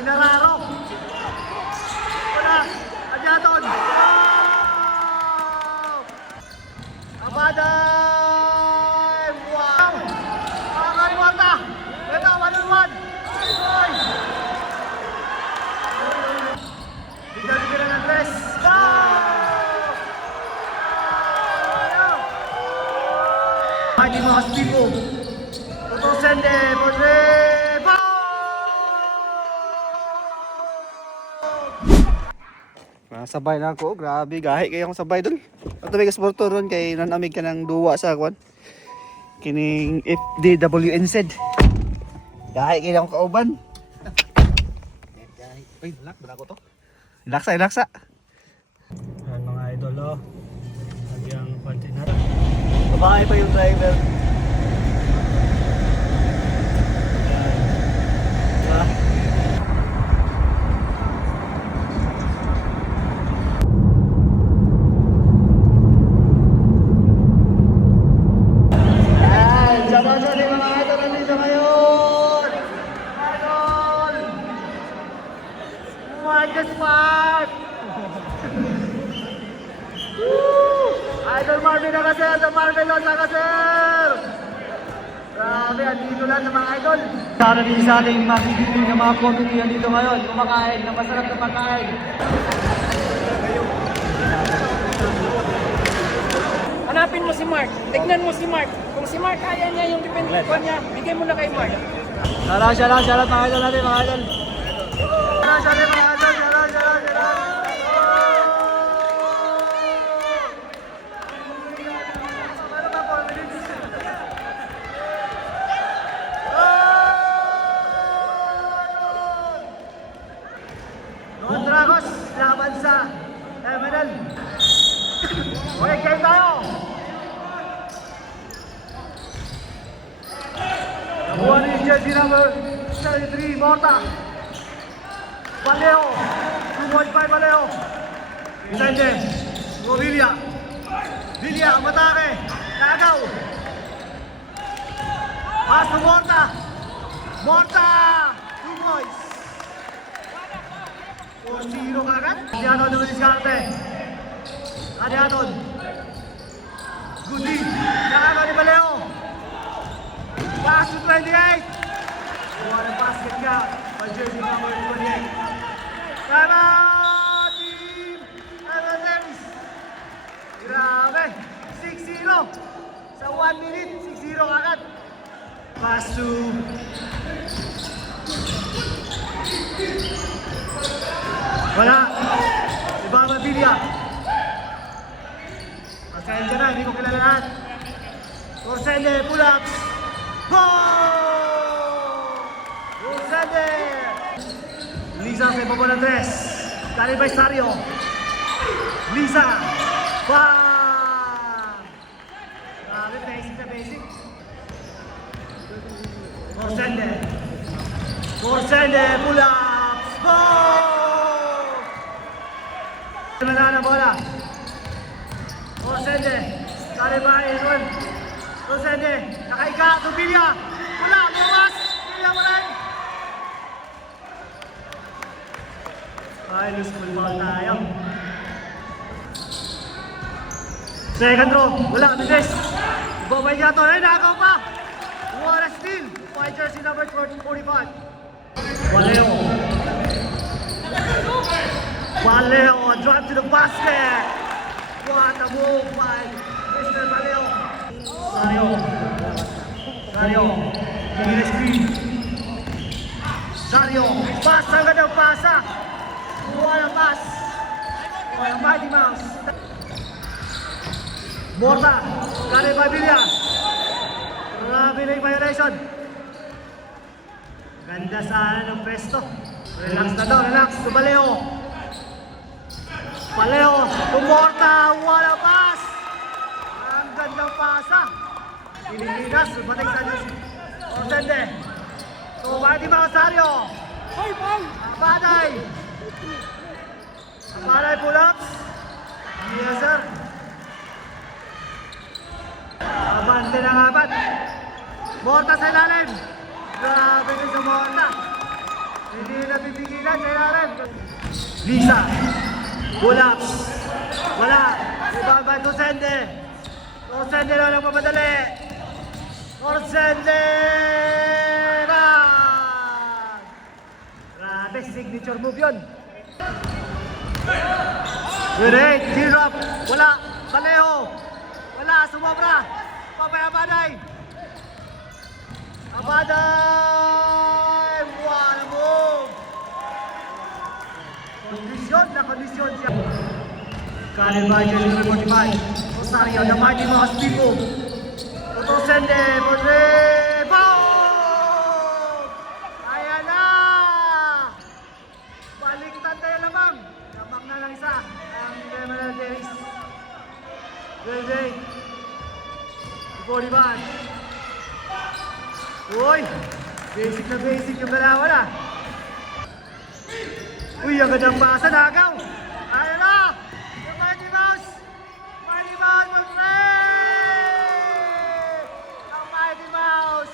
Inararo. Wala. Adyaton. Wow! Abaday! Wow! Makakaliwata! Ito, 1-on-1! Oy! Bigyan ng Andres. Go! Pagi mga Stipo. Toto Sende for three. Bow! Sabay na ako. Grabe, gahi kayo akong sabay dun. At may kasporto ron kay nanamig ka ng duwa sa kwan. Kining FDWNZ. Gahi kayo akong kauban. Uy, lak, bala ko to. Ilaksa, ilaksa. Ayan mga idol, oh. Lagi ang pantin natin. Babae pa yung driver. Ayan. Ayan, sama-sama ni mga idol nandito ngayon. Idol! Marcus Park! Idol Marvin na kasi, Idol Marvin lang na kasi! Grabe, andito lang sa mga idol. Sana din sa ating makikipin ng mga community dito ngayon, kumakain ng masarap na pagkain. Hanapin mo si Mark, tignan mo si Mark. Kung si Mark kaya niya yung depende ko niya, bigay mo na kay Mark. Shoutout mga idol natin, mga idol. Shoutout mga idol, shoutout. Noon Dragos, laban sa Emerald. Okay, game tayo. One is jersey number 33, Morta. Valeo, 2.5 Valeo. Vicente, Villa. Villa, matake. Tagaw. Pass to Morta. Morta, 2 points. 4-0 kagad. Adiaton naman diskarte. Adiaton. Gudi. Nakagaw ni Valeo. Pass to 28. What a basket ka. By jersey number 28. Tama! Team Evans. Grabe. 6-0. Sa 1 minute, 6-0 kagad. Pass to... Wala. Ibaba Villa. Paskain ka na, hindi ko kilala lahat. Corsende, pull-ups. Goal! Corsende! Lisa sa ibaba ng tres. Kali by Sario. Lisa. Bang! Grabe, basic na basic. Corsende. Corsende, pull-ups. Goal! Nanana bola. Corsende. Kali by Aaron. Corsende. Nakaika. Tubilya. Wala. Bumas. Tubilya mo rin. Ay, school ball tayo. Second row. Wala. Bilis. Babay niya to. Ay, nakakaw pa. What a steal. White jersey number 45. Valeo. Valeo, a drive to the basket. What a move by Mr. Valeo. Sario. Sario. Gila screen. Sario. Pasa ka daw, pasa. What a pass. What a mighty mouse. Morta. Kali by Villa. Grabe na yung violation. Ganda sana ng pesto. Relax na daw, relax. Tubaleo. Paleo. Tumorta. What a pass. Ang gandang pasa. Pilipinas. Batik sa Diyos. Corsende. So, Mighty Mausario. Hoy, Paul! Abaday. Abaday pull-ups. Yes, sir. Abante ng abat. Morta sa ilalim. Grabe rin sa Morta. Hindi na bibigyan. Silan sa ilalim. Lisa. Bulaps. Wala. Ibaba Tosende. Tosende na lang pamadali. Tosende. Grabe, signature move yun. Great, T-Rap. Wala. Baleho. Wala, sumobra. Papay Abaday. Abaday. What a move. Kondisyon na kondisyon siya. Karen Bajan, number 45. Rosario, the mighty mouse people. Tosende, Modre. Boom! Ayan na! Baliktad tayo lamang. Lamang na lang isa. Ang Emerald Days. Great. 45. Uy! Basic na basic yung galawan ah. Uy, ang gandang pasa, nagaw! Ayan na! Yung Mighty Mouse! Mighty Mouse, mag-ray! Ang Mighty Mouse!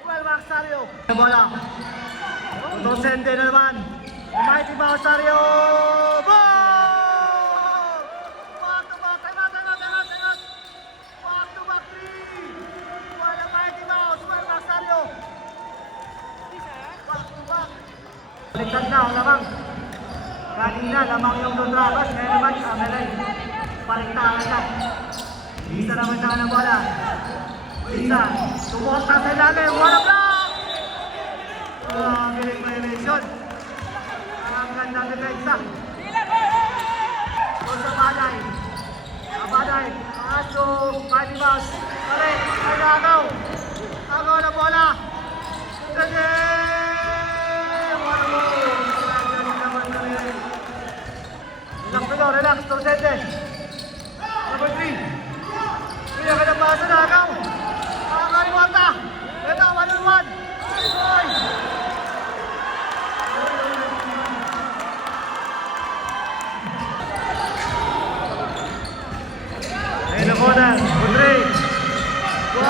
Well, Max Sario. Bola. Tosende na naman. Ang Mighty Mouse, Sario! Boom! Back to back, time out! Back to back three! Well, ang Mighty Mouse, well, Max Sario! Back to back! Baliktad na, lamang. Kanina, lamang yung Dondrabas. Ngayon naman, Amelay. Baliktaran na. Lisa naman na ng bola. Lisa, sumota sa ilalim. Wala block! Ang galing mo emission. Ang gandang depensa. Doon sa Abaday. Abaday. Aso, Mighty Mouse. Kali, ay nagaw. Agaw na bola. Ganda! Relax, Tosende. Number 3. Hindi ka na pasa na agaw. Nakakaliwata. Ito, 1-on-1. Oy! Ayun ang corner. Budre. Wow!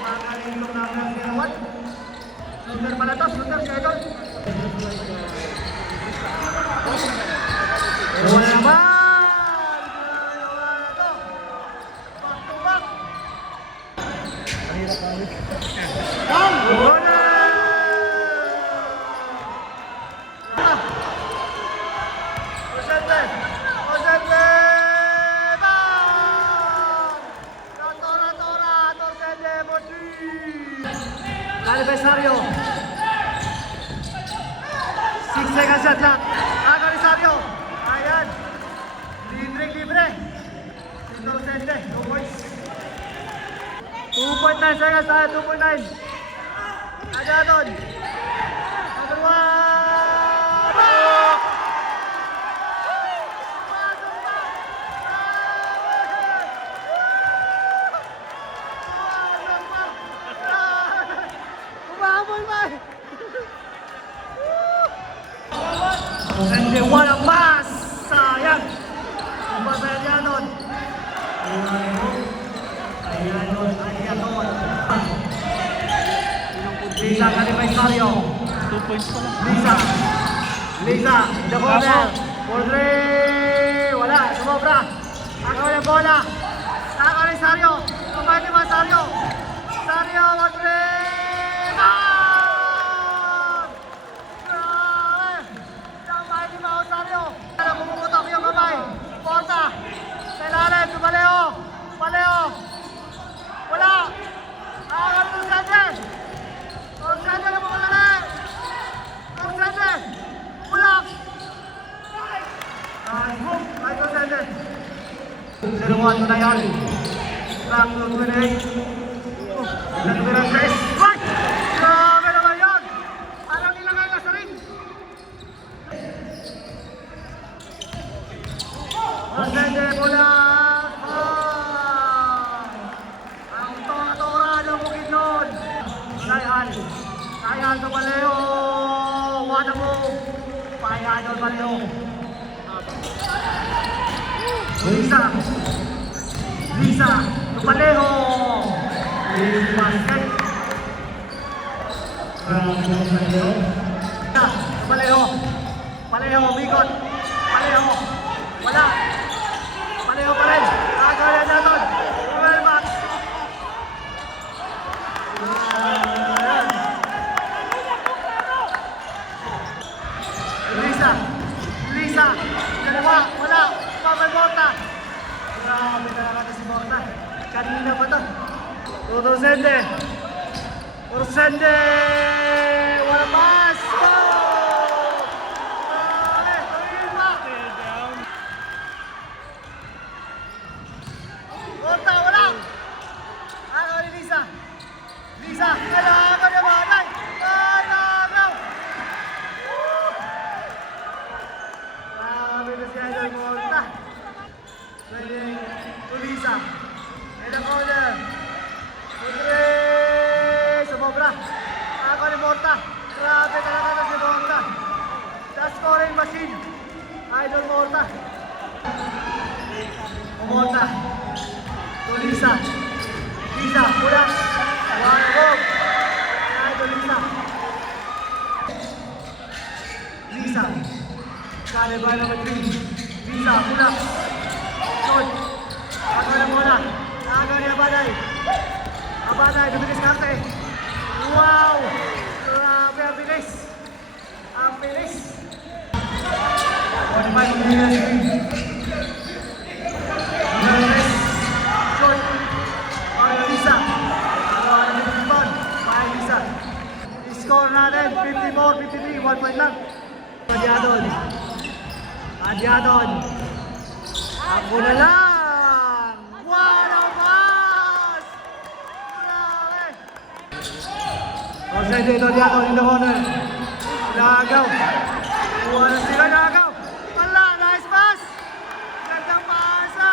Makalimot na ang ginawan. Shooter pala to. Shooter si Idol. Wala naman! Wala na to! Back to back! Wala! Tosende! Tosende! Bang! Tora! Tosende! Moti! Aniversario! 6 seconds shot lang! Aniversario! Ayan! Libre! Dito Tosende, no points. 2.9 seconds tayo, 2.9. Ada doon. Number 1! Umahabol ba? Tosende, wala pass! Sayang! Ang basayan niya doon. Ayan doon. Lisa, Aniversario. 2 points pa lang. Lisa, the corner. Podre! Wala, sumobra. Agaw yung bola. Aniversario. Kumain ni Sario. Sario, Podre! Pumuputok yung kamay. Porta. Sa ilalim. Baleo. Wala. Nakakal Tosende. Tosende na makalala. Tosende. Bulak. Move. Ay Tosende. 0-1 na yan. Track to 28. Nagbilang press. Right! Grabe naman yun. Parang nilagay na sa ring. Tosende bola. Ang tora ng Bukidnon. Kayaan sa Baleo. Wala mo. Kayaan sa Baleo. Lisa. Sa Baleo. Basket. Paleho. Paleho, umikot. Paleho. Wala. Paleho pa rin. Kagawin natin. Well back. Lisa. Lisa. Dalawa. Wala. Pabay Morta. Grabe talaga ito si Morta. Kanina pa ito. Rosende. Rosende. Wala pas. Go! Grabe. Tumingin pa. Morta. Wala. Ano ni Lisa? Lisa. Kailangan niya bagay. Ay, nagaw. Grabe na si Idol Morta. Pwedeng Ulisa. And the corner. Pudre. Sumobra. Ako ni Morta. Grabe talaga na si Morta. The scoring machine. Idol Morta. Morta. Ulisa. Lisa. Pula. One goal. Idol Lisa. Lisa. Kalibay number 3. Lisa. Pula. Shot. Ako na muna. Ako ni Abaday. Abaday, dumilis karte. Wow! Grabe, ang bilis. Ang bilis. 45 minutes. Shot. Para Lisa. Ako na pinipon. Para Lisa. I-score natin. 54-53. 1 point lang. Adyadon. Adyadon. Ako na lang! Wow! Pass! Grabe! Jose de Doriato in the corner. Nagaw. Kuha na sila, nagaw. Wala, nice pass! Gandang pasa!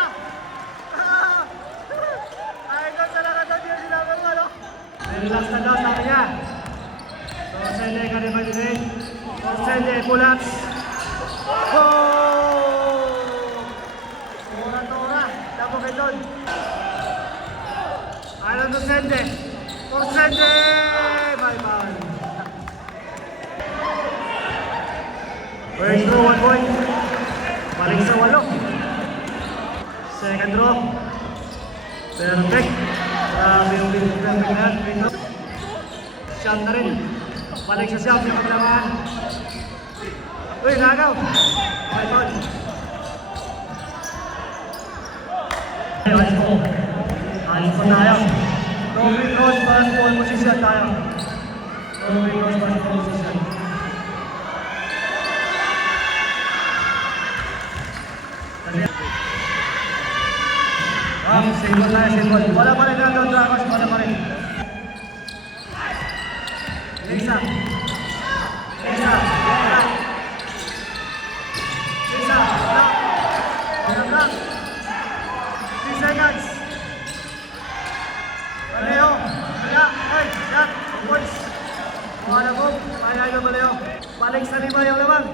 Idol talaga ito, di sinabi mo, no? Relax na daw, sabi niya. Jose de Caribay. Jose de pull-ups. Oh! Tora-tora, dapat kayo doon. Alan Rosende. Rosende! Bye-bye. First throw, 1 point. Balik sa 8. Second throw. Perfect. Grabe yung perfect na yan. Shot na rin. Balik sa shot yung paglamaan. Uy, nagaw. Bye-bye. Alis po tayo. Robin Rose para sa pole position tayo. Robin Rose para sa pole position. Single tayo, single. Wala pa rin ang Dragons, wala pa rin. Lisa. Lisa. Wala. Lisa. Wala. Wala. 3 seconds. Baleo. Wala. Ay, shot. Points. Wala po. Kaya ito Baleo. Balik sa 5 yung lamang.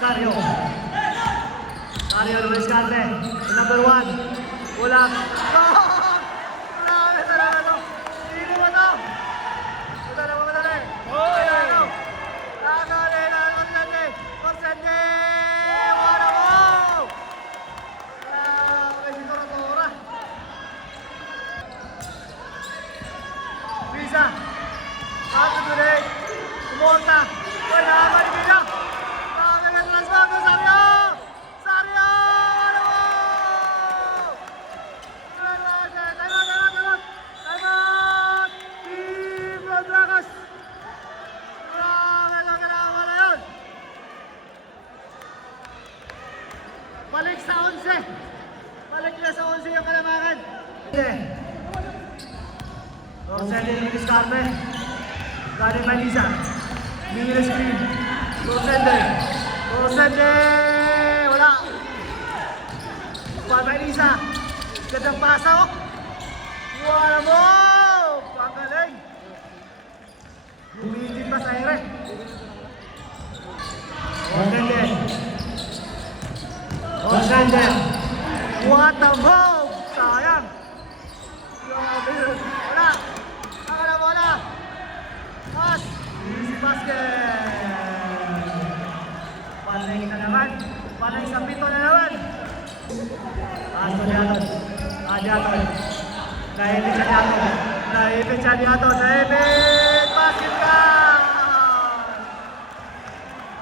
Sario. Sario Luis Cadre. Number 1. Wala. Grabe talaga ito. Hindi mo ito. Ito na mamadali. Kaya ito. Nakakali na ang Consente. Consente. Wala mo. Grabe si Tora-Tora. Visa. Out to the Umorta. Wala ba ni Visa? Grabe may transfer ko Sario. Sario. Wala mo. Time out. Team Red Dragons. Grabe lang kailangan na yun. Balik sa 11. Balik na sa 11 yung kalamangan. Rosende yung discarpe. Galing Malisa. Mingil screen. Rosende. Rosende. Wala. Kuha Malisa. Gandang pasok. Wala mo. Pagaling. Bumitin pa sa ere. Rosende. Rosende. What a move! Sayang. Grabe. Wala. Wala. Pass. Diaton. Naipit siya Diaton. Naipit siya Diaton. Naipit! Basket ka!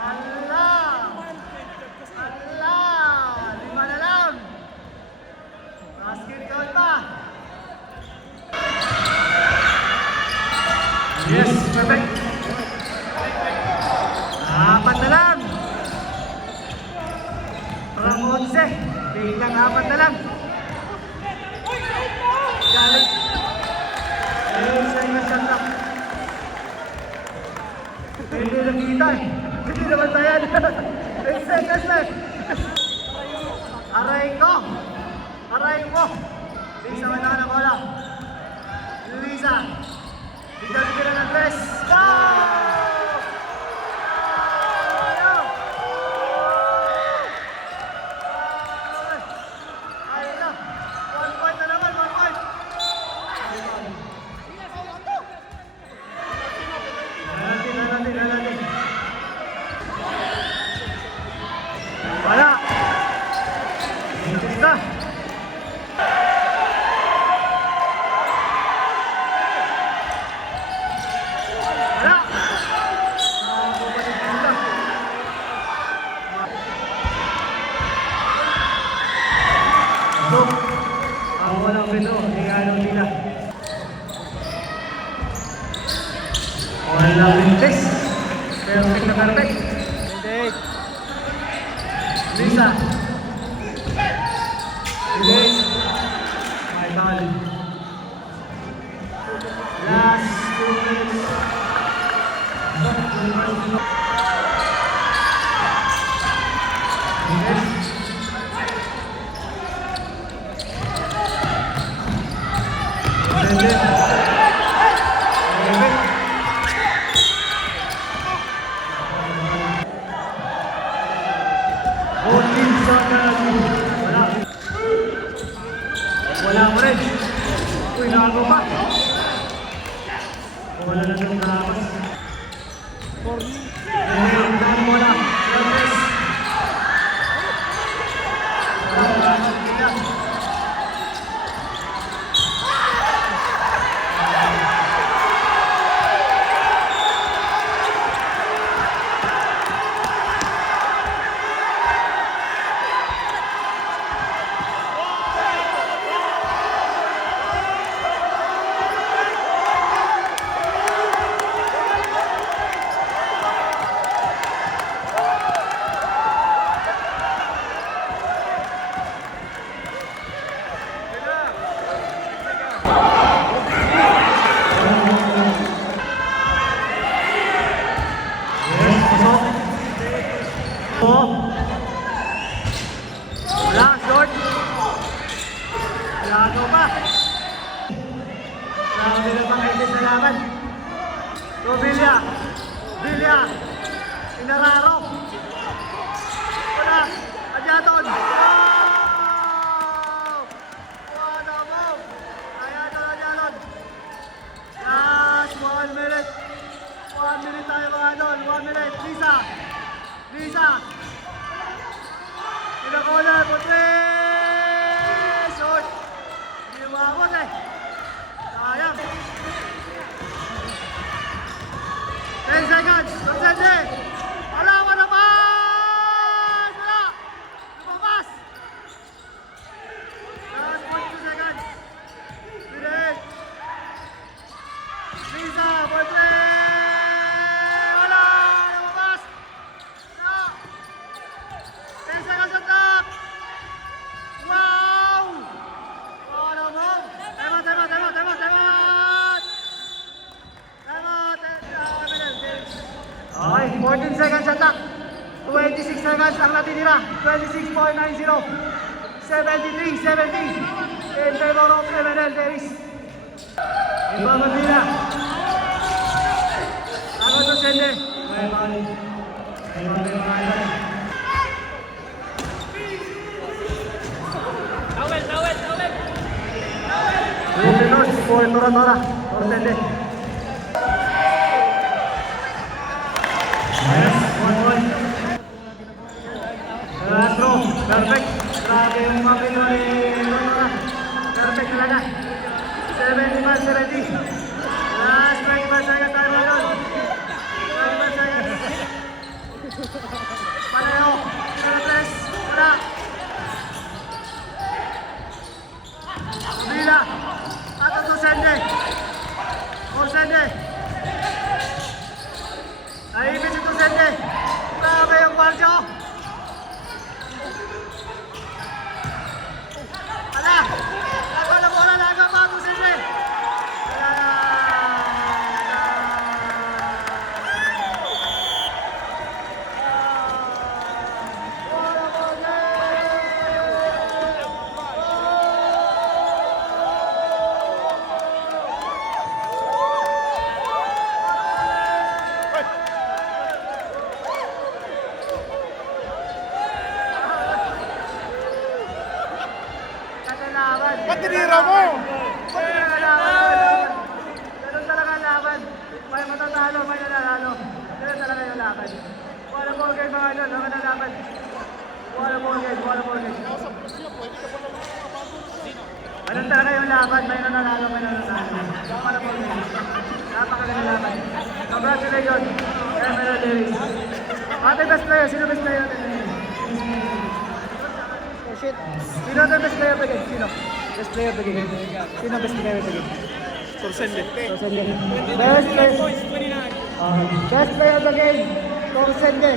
Allah! Allah! 5 na lang. Basket count pa. Yes, perfect. 4 na lang. Parang 11. Tingnan 4 na lang. Galing. Isa yung shot lang. Hindi nakita eh. Hindi naman tayan. 8 seconds left. Aray ko. Aray mo. Lisa, wala na bola. Luisa. Bigyan bigyan ng 3. Go! Ayun na. 1 point na naman, 1 point. Natin. Wala. Intis na. Wala. So, ang walang pito, tingalo nila. Walang pintes. Perfect na perfect. 28. Lisa. 28. My ball. Last 2 minutes. Wala mo rin. Uy, nakago pa. Wala na ng labas. Ayun, wala. Progress. Wala, short. Lado pa. Grabe na pang edit na laban. So, Vilya. Inararo. Wala. Adyaton. Wow! What a move. Adyaton. Last 1 minute. 1 minute tayo mga doon. 1 minute. Lisa. Pinakona, Putres! Short! Hindi umabot eh. Sayang. 10 seconds. Sonsende. Wala na pass! Wala! Lumabas! Last 42 seconds. Pinahit. Lisa, Putres! Wala! Lumabas! No! 10 seconds on top! Wow! Oh, no, no! Time out! Okay, 14 seconds attack. 26 seconds ang natitira. 26.90. 73-70. In favor of MNL Davis. Ibaban nila. Ako to sende. May bali. Tawel. Returnos por Tora. Sende. Yes, 1-1. Throw, perfect. Grabe yung mga Pinoy. Perfect. tinira mo? Ganun talaga ang laban. May matatalo, may nananalo. Ganun talaga yung laban. Wala ball game mga idol, wala na laban. Wala ball game, wala ball game. Ganun talaga yung laban, may nananalo, may nananalo. Wala ball game. Napakaganda laban. Congratulations, Emerald Lewis. Ate best player, sino best player? Oh shit. Sino ang best player of the game? Sino? Best player of the game. Sino ang best player of the game? Torsende. Best player. Best player of the game. Torsende.